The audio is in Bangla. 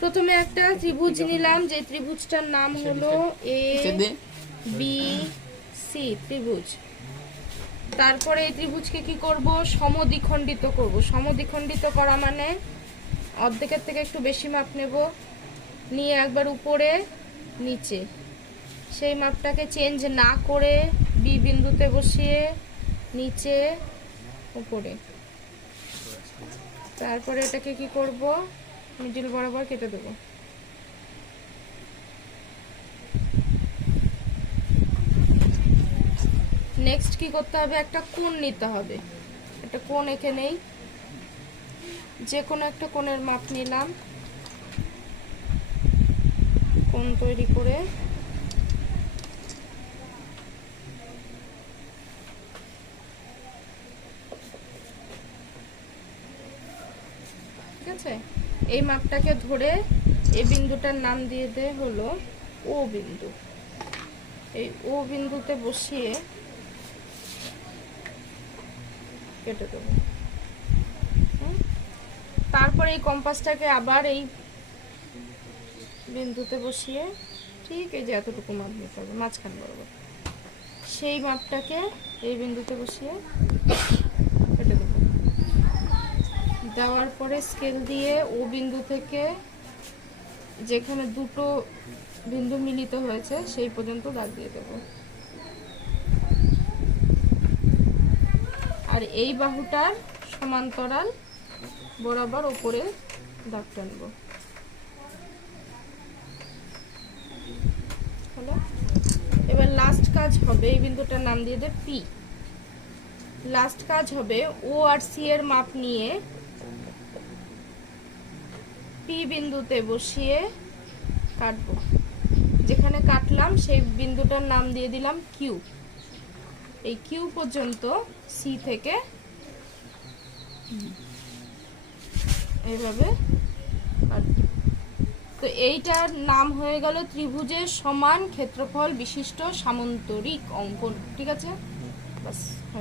প্রথমে একটা ত্রিভুজ নিলাম, যে ত্রিভুজটার নাম হলো এ বি সি ত্রিভুজ। তারপরে এই ত্রিভুজকে কি করব, সমদ্বিখণ্ডিত করব। সমদ্বিখণ্ডিত করা মানে অর্ধেকের থেকে একটু বেশি মাপ নেব, নিয়ে একবার উপরে নিচে, সেই মাপটাকে চেঞ্জ না করে বি বিন্দুতে বসিয়ে নিচে উপরে, তারপরে এটাকে কি করব, মিডল বরাবর কেটে দেব। নেক্সট কি করতে হবে, একটা কোণ নিতে হবে। একটা কোণ এঁকে নেই, যে কোনো একটা কোণের মাপ নিলাম, কোণ তৈরি করে ঠিক আছে। এই মাপটাকে ধরে এই বিন্দুটার নাম দিয়ে দে হলো ও বিন্দু। এই ও বিন্দুতে বসিয়ে কেটে দেবো। তারপরে এই কম্পাসটাকে আবার এই বিন্দুতে বসিয়ে ঠিক এই যে এতটুকু মাপ নিতে হবে মাঝখান বরাবর, সেই মাপটাকে এই বিন্দুতে বসিয়ে কেটে দেবো। দেওয়ার পরে স্কেল দিয়ে ও বিন্দু থেকে যেখানে দুটো বিন্দু মিলিত হয়েছে সেই পর্যন্ত দাগ দিয়ে দেবো। আর এই বাহুটার সমান্তরাল বরাবর উপরে দাগ টানবো। হলো, এবার লাস্ট কাজ হবে, এই বিন্দুটার নাম দিয়ে দে পি। লাস্ট কাজ হবে ও আর সি এর মাপ নিয়ে পি বিন্দুতে বসিয়ে কাটবো। যেখানে কাটলাম সেই বিন্দুটার নাম দিয়ে দিলাম কিউ। এই কিউ পর্যন্ত সি থেকে এইভাবে কাটবো। তো এইটার নাম হয়ে গেল ত্রিভুজের সমান ক্ষেত্রফল বিশিষ্ট সামান্তরিক অঙ্কন। ঠিক আছে, বাস হয়ে গেল।